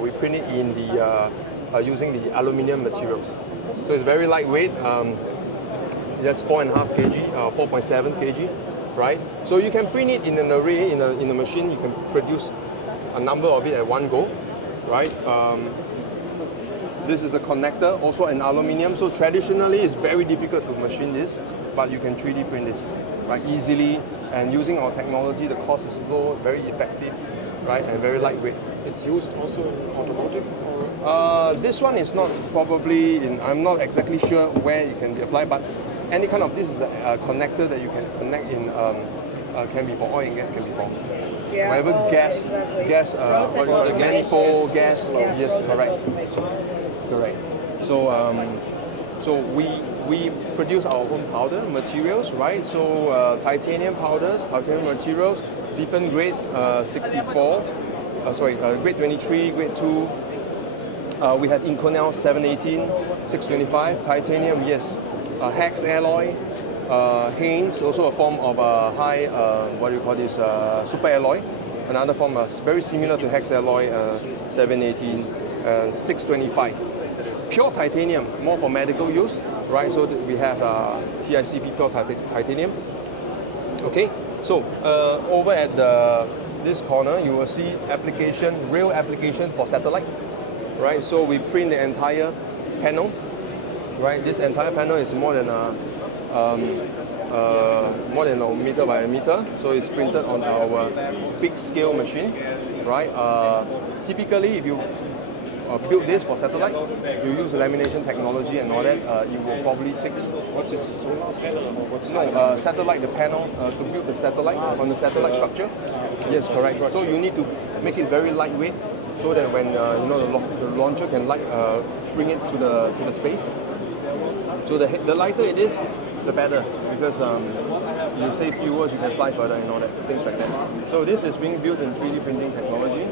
we print it in the using the aluminium materials. So it's very lightweight. Just 4.5 kg, 4.7 kg, right? So you can print it in an array in a machine. You can produce a number of it at one go, right? This is a connector, also an aluminium. So traditionally, it's very difficult to machine this, but you can 3D print this, right? Easily, and using our technology, the cost is low, very effective, right? And very lightweight. It's used also in automotive, or? This one is not probably in. I'm not exactly sure where it can be applied, but any kind of this is a connector that you can connect in. Can be for oil and gas, can be for whatever gas, exactly. gas, manifold gas. Yeah. Yes, correct. So we produce our own powder materials, right? So titanium powders, titanium materials, different grade, 64, grade 23, grade 2. We have Inconel 718, 625, titanium, yes. Hex alloy, Haynes, also a form of high, super alloy. Another form very similar to hex alloy, 718, 625. Pure titanium, more for medical use, right? So we have TICP pure titanium. Okay, so over at this corner, you will see real application for satellite, right? So we print the entire panel, right? This entire panel is more than a meter by a meter, so it's printed on our big scale machine, right? Typically, if you build this for satellite, you use lamination technology and all that, it will probably take... What's it, a solar panel or what's No, satellite, the panel, to build the satellite, on the satellite structure. Yes, correct. So you need to make it very lightweight, so that when the launcher can bring it to the space. So the lighter it is, the better, because you save fuels, you can fly further and all that, things like that. So this is being built in 3D printing technology.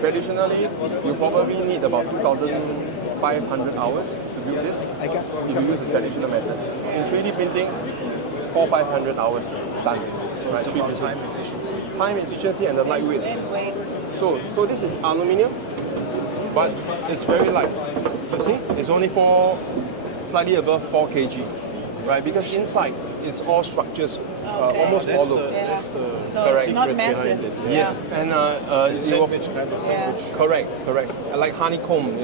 Traditionally, you probably need about 2,500 hours to build this if you use the traditional method. In 3D printing, 400-500 hours done. Right? It's about time efficiency. Time efficiency and the lightweight. So this is aluminium, but it's very light. You see, it's only slightly above 4 kg, right? Because inside it's all structures, almost hollow. That's the So correct. it's not secret massive. behind it. Yes, and Sandwich kind of sandwich. correct, like honeycomb,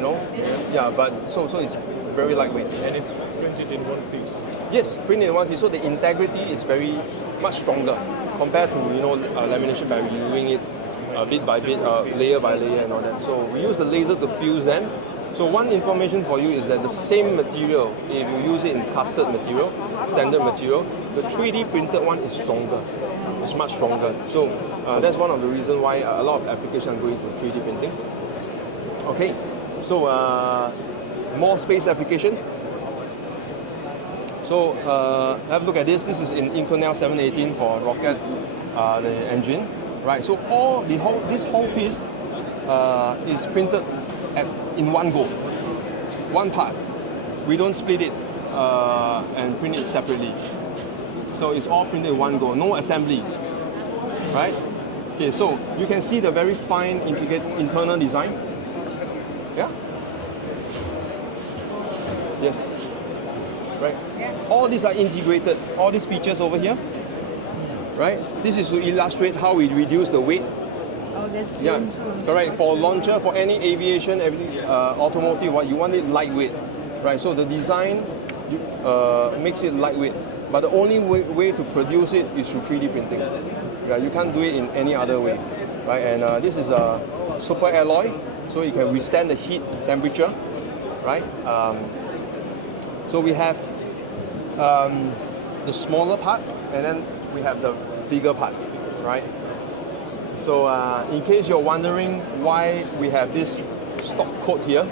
Yeah, but so it's very lightweight. And it's printed in one piece. Yes, printed in one piece, so the integrity is very much stronger compared to lamination by removing it bit by bit, layer by layer and all that. So we use the laser to fuse them. So one information for you is that the same material, if you use it in custard material, standard material, the 3D printed one is stronger. It's much stronger. So that's one of the reasons why a lot of applications are going to 3D printing. Okay, so more space application. So have a look at this. This is in Inconel 718 for rocket, the engine, right? So this whole piece is printed in one go, one part. We don't split it and print it separately. So it's all printed in one go, no assembly, right? Okay, so you can see the very fine, intricate internal design. Yeah? Yes. Right? All these are integrated, all these features over here, right? This is to illustrate how we reduce the weight. Oh, that's good. Yeah, correct. For launcher, for any aviation, automotive, you want it lightweight, right? So the design makes it lightweight, but the only way to produce it is through 3D printing. Right? You can't do it in any other way, right? And this is a super alloy, so it can withstand the heat, temperature, right? So we have the smaller part, and then we have the bigger part, right? So in case you're wondering why we have this stock code here,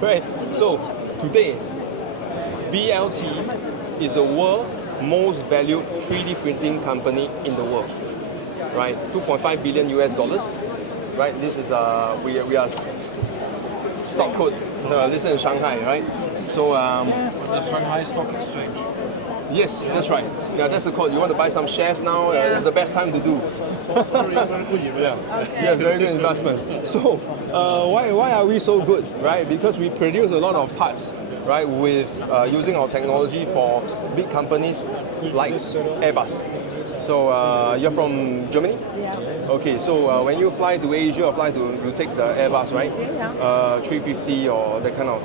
right? So today, BLT is the world's most valued 3D printing company in the world, right? 2.5 billion US dollars, right? This is we are stock code listed in Shanghai, right? So the Shanghai Stock Exchange. Yes, that's right. Yeah, that's the call. You want to buy some shares now? It's the best time to do. Yeah, yeah, very good investment. So, why are we so good, right? Because we produce a lot of parts, right, with using our technology for big companies like Airbus. So, you're from Germany? Yeah. Okay, so when you fly to Asia or you take the Airbus, right? Yeah. 350 or that kind of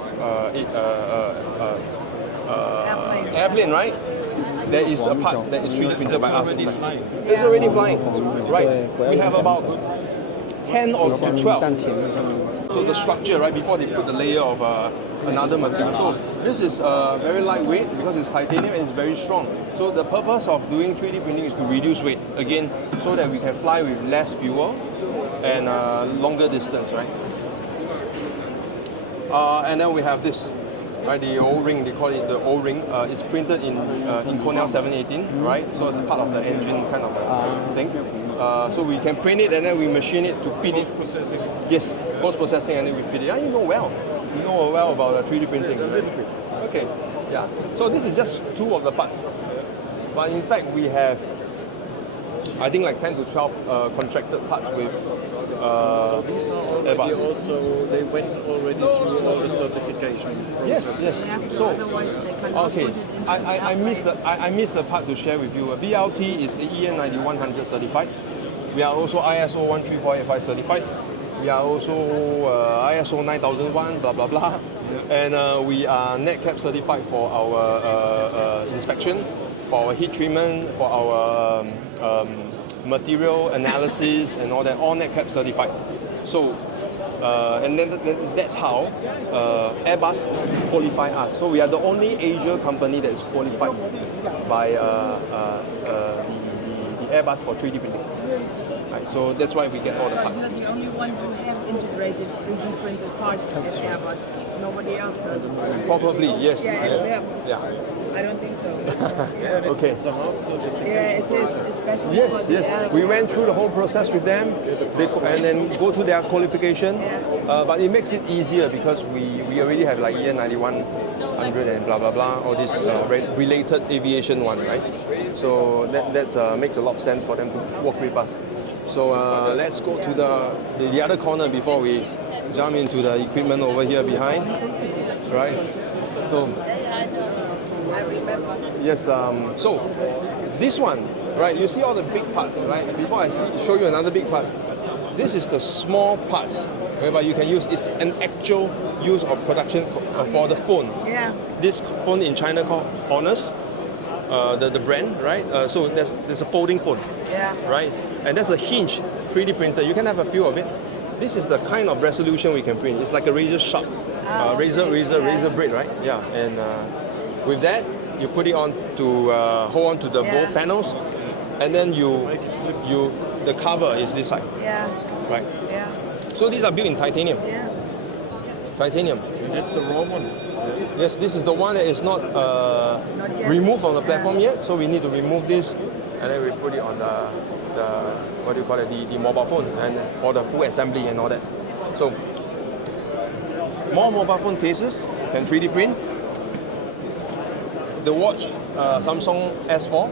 Airplane. airplane, right? There is a part that is 3D printed by us inside. It's already flying, right? We have about 10 or to 12. So the structure, right, before they put the layer of another material. So this is very lightweight because it's titanium and it's very strong. So the purpose of doing 3D printing is to reduce weight, again, so that we can fly with less fuel and longer distance, right? And then we have this. Right, the O-ring, they call it the O-ring. It's printed in Cornell 718, right? So it's a part of the engine kind of thing. So we can print it and then we machine it to fit it. Post-processing. Yes, post-processing and then we fit it. Yeah, you know well. You know well about 3D printing. Okay, yeah. So this is just two of the parts. But in fact, we have, I think, like 10 to 12 contracted parts with These are already Airbus. also, they went already through all the certification. Yes, yes. They have to, So, otherwise they cannot okay, put it into I the missed airplane. I missed the part to share with you. BLT is EN 9100 certified. We are also ISO 13485 certified. We are also ISO 9001, blah blah blah, and we are NetCap certified for our inspection, for our heat treatment, for our material analysis and all that, all NetCap certified. So, and then that's how Airbus qualify us. So we are the only Asia company that is qualified by the Airbus for 3D printing. Right, so that's why we get all the parts. You're the only one who have integrated 3D printed parts at Airbus. Nobody else does. Probably, yes. Yeah, Yes. Yeah. I don't think so. Okay. It's a hard certification. Yeah, it is, especially Yes, for the yes. airline. We went through the whole process with them, and then go through their qualification. But it makes it easier because we already have like EN 9100 and blah blah blah, all this related aviation one, right? So that makes a lot of sense for them to work with us. So let's go to the other corner before we jump into the equipment over here behind, right? So. Yes, so this one, right, you see all the big parts, right? Before I show you another big part, this is the small parts, whereby you can use, it's an actual use of production for the phone. Yeah. This phone in China called Honest, the brand, right? So there's a folding phone, Yeah. right? And there's a hinge 3D printer. You can have a few of it. This is the kind of resolution we can print. It's like a razor sharp, razor blade, right? Yeah, and with that, you put it on to hold on to the both panels, and then the cover is this side, Yeah. right? Yeah. So these are built in titanium. Yeah. Titanium. That's the raw one. Yes, this is the one that is not yet. removed from the platform yet. So we need to remove this, and then we put it on the what do you call it, the mobile phone, and for the full assembly and all that. So more mobile phone cases can 3D print. The watch, Samsung S4,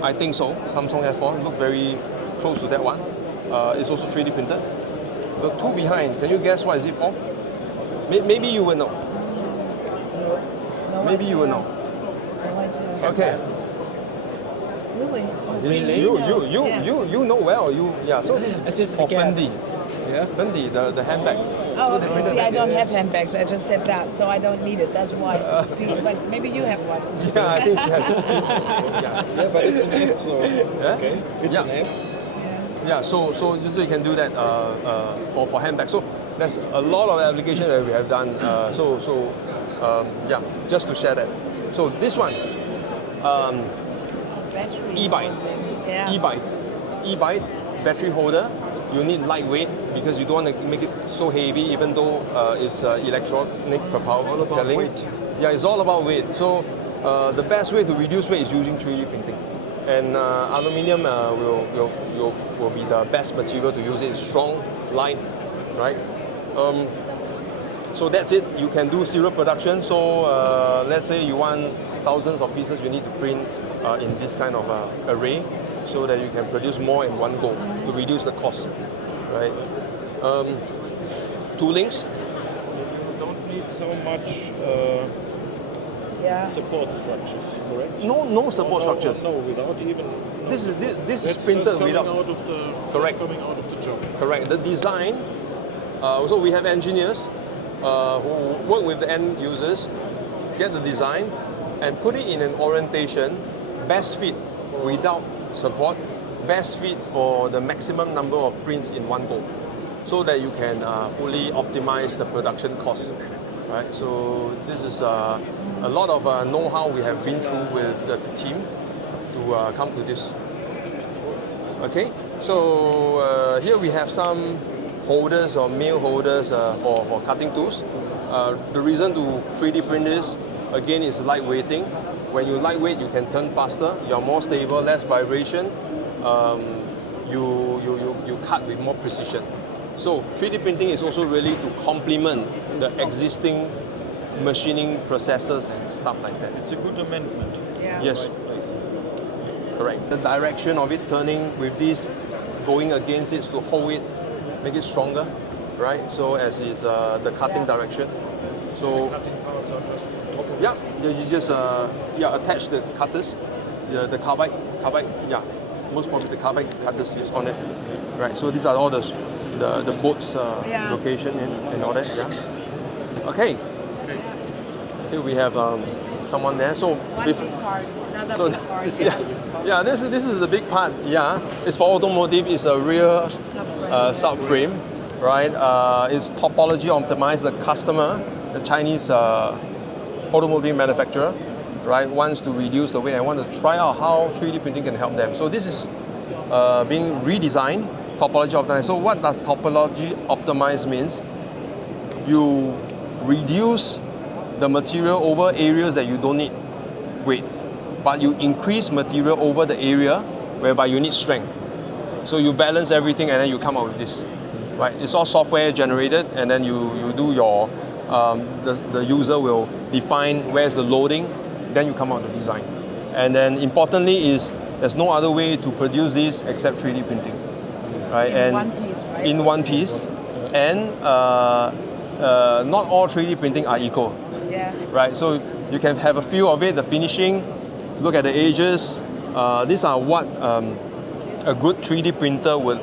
I think so. Samsung S4 look very close to that one. It's also 3D printed. The two behind, can you guess what is it for? Maybe you will know. No Maybe you will know. No idea. Okay. Really? You know well. So this is for Fendi. Yeah. Fendi, the handbag. Oh, So they okay. printed See, I that. don't have handbags. I just have that, so I don't need it. That's why. See, but maybe you have one. Yeah, I think she has. Yeah. Yeah, but it's an F, so okay. It's Yeah. an F. Yeah, so you can do that for handbags. So there's a lot of application that we have done. Yeah, just to share that. So this one, Battery. e-bike, Yeah. e-bike battery holder. You need lightweight because you don't want to make it so heavy, even though it's electronic propelled. All about weight. Yeah, it's all about weight. So the best way to reduce weight is using 3D printing, and aluminium will be the best material to use it. It's strong, light, right? So that's it. You can do serial production. So let's say you want thousands of pieces you need to print in this kind of array, so that you can produce more in one go to reduce the cost, right? Toolings. You don't need so much support structures, correct? No support structures. No, without even. No. This is That's printed just coming without. out of the, Correct. just coming out of the job. Correct. The design. So we have engineers who work with the end users, get the design, and put it in an orientation best fit without support, best fit for the maximum number of prints in one go, so that you can fully optimize the production cost. Right. So this is a lot of know-how we have been through with the team to come to this. Okay. So here we have some holders or mill holders for cutting tools. The reason to 3D print this, again, is lightweighting. When you lightweight, you can turn faster, you're more stable, less vibration, you cut with more precision. So 3D printing is also really to complement the existing machining processes and stuff like that. It's a good amendment. Yeah. Yes. Right place. Correct. The direction of it turning with this, going against it to hold it, make it stronger, right? So as is the cutting direction. So Cutting parts are just on top of yeah, you just attach the cutters, the carbide, yeah, most probably the carbide cutters is on it, right? So these are all the boat's location and all that, yeah. Okay. Here we have someone there. So One big part, another big part. yeah, this is the big part. Yeah, it's for automotive. It's a rear subframe, right? It's topology optimized. The customer, the Chinese automotive manufacturer, right, wants to reduce the weight and want to try out how 3D printing can help them. So this is being redesigned, topology optimized. So what does topology optimized means? You reduce the material over areas that you don't need weight, but you increase material over the area whereby you need strength. So you balance everything and then you come up with this, right? It's all software generated, and then you do your, the user will define where's the loading, then you come out with the design. And then importantly is there's no other way to produce this except 3D printing, right? In one piece, right? In one piece, and not all 3D printing are equal. Yeah. Right, so you can have a feel of it, the finishing, look at the edges. These are what a good 3D printer would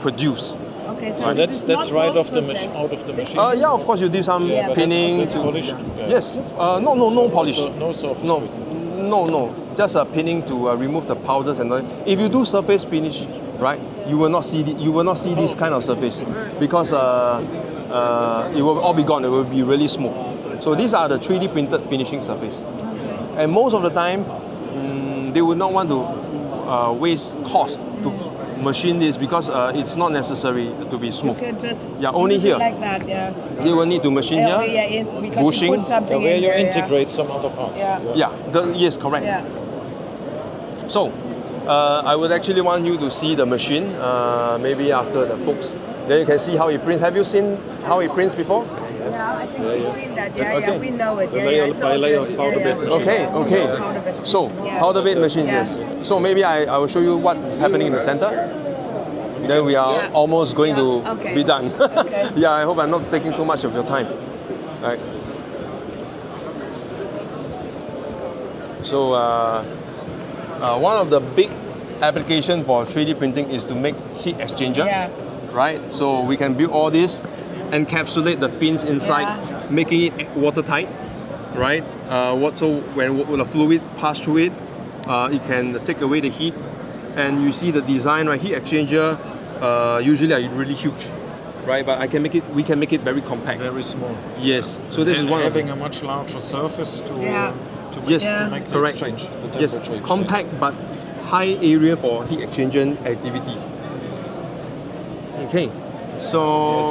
produce. Okay, So this that's is right not off the post-processed. out of the machine. Yeah, of course you do some Yeah, pinning It's to. polished. Yeah. Yes, no polish. No surface. No, just pinning to remove the powders and all. If you do surface finish, right, you will not see this kind of surface, because it will all be gone. It will be really smooth. So these are the 3D printed finishing surface. Okay. And most of the time, they would not want to waste cost to machine this, because it's not necessary to be You smooth. can just only use here. it like that, yeah. They will need to machine here. Because bushing. you put something Where in you there, integrate some other parts. Yeah. Yes, correct. Yeah. So, I would actually want you to see the machine, maybe after the folks. Then you can see how it prints. Have you seen how it prints before? Yeah, I think we've seen that. Yeah, Okay. we know it. Yeah, layer it's by all layer good. powder bed machine. Okay. Powder bed So, machine, yeah. powder bed machine, Yeah. yes. So maybe I will show you what is happening in the center. Then we are Yeah. almost going to Okay. be done. Okay. Yeah, I hope I'm not taking too much of your time. Right. So one of the big application for 3D printing is to make heat exchanger. Yeah. Right? So we can build all this, encapsulate the fins inside, Yeah. making it watertight. Right? So when the fluid pass through it, it can take away the heat. And you see the design, right? Heat exchanger usually are really huge, right? But we can make it very compact. Very small. Yes. So this And is one of having a much larger surface to Yeah. yes, Yeah. make the correct. exchange, the Yes, temperature exchange. compact but high area for heat exchanger activities. Okay, so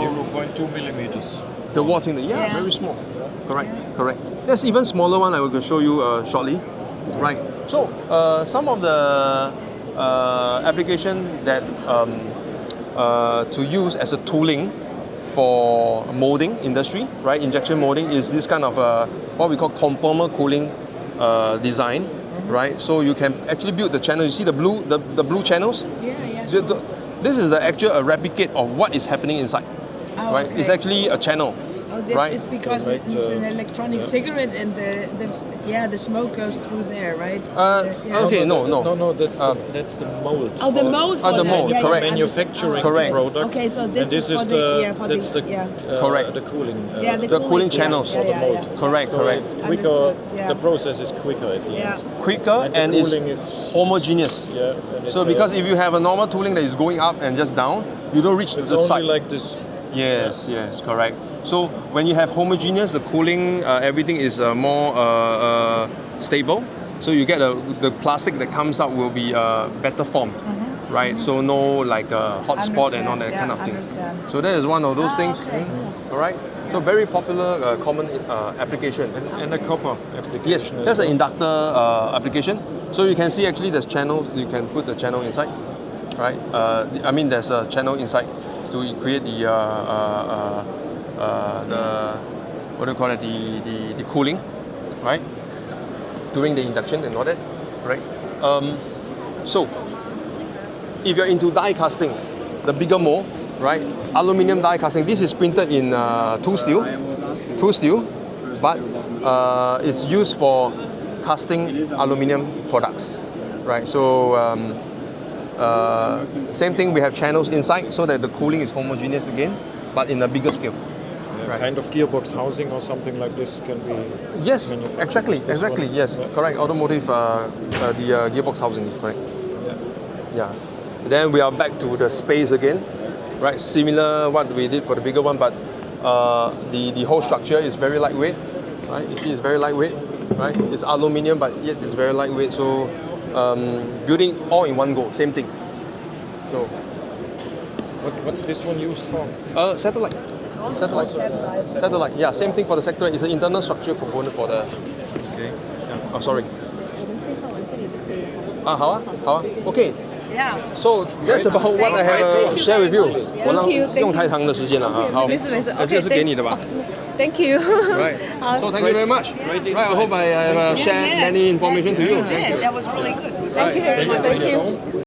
0.2 millimeters. the water in the Yeah. very small. Correct. There's even smaller one I will show you shortly. Right. So some of the application that to use as a tooling for molding industry, right? Injection molding is this kind of what we call conformal cooling design, right? So you can actually build the channel. You see the blue channels? Yeah, sure. This is the actual replicate of what is happening inside, Oh, right? okay. It's actually a channel, right? It's because it's an electronic cigarette and the smoke goes through there, right? Okay, no. That's the mold. Oh, the mold for the that. mold, Yeah, correct. yeah, Manufacturing Correct. product. Okay, so this and this is is for Correct. the cooling. The cooling channels. Yeah, for the mold. Correct, So correct. it's quicker. Understood, yeah. The process is quicker at the Yeah. end. Quicker And the and cooling is is- homogeneous. Yeah. And it's So because if you have a normal tooling that is going up and just down, you don't reach it's the only side. like this. Yes, correct. So when you have homogeneous, the cooling, everything is more stable. So you get the plastic that comes out will be better formed, right? So no like hot spot and all that Understand, kind of yeah, thing. understand. So that is one of those things. okay, All right. So very popular, common application. And a copper application. Yes, as that's an well. inductor application. So you can see actually there's channels. You can put the channel inside, right? I mean there's a channel inside to create the what do you call it? The cooling, right? During the induction and all that, right? So if you're into die casting, the bigger mold, right? Aluminium die casting. This is printed in tool steel, but it's used for casting aluminium products, right? So same thing. We have channels inside so that the cooling is homogeneous again, but in a bigger scale. Right. Kind of gearbox housing or something like this can be. Yes, manufactured exactly. with this one. Yes, Yeah. correct. Automotive, the gearbox housing, correct. Yeah. Then we are back to the space again, right? Similar what we did for the bigger one, but the whole structure is very lightweight, right? You see, it's very lightweight, right? It's aluminium, but yet it's very lightweight. So building all in one go, same thing. So What's this one used for? satellite. Satellite. Yeah, same thing for the satellite. It's an internal structure component for the. Okay. Yeah. Oh, sorry. 我们介绍完这里就可以了。好啊。Okay. Yeah. So that's about what I have share with you. 我让 Thank you. 用太长的时间了哈。好，没事没事这个是 OK，给你的吧 Thank you. Right. 好 So thank you very much. Right. I hope I have shared many information to you. Thank you. That was really good. Thank you very much. Thank you.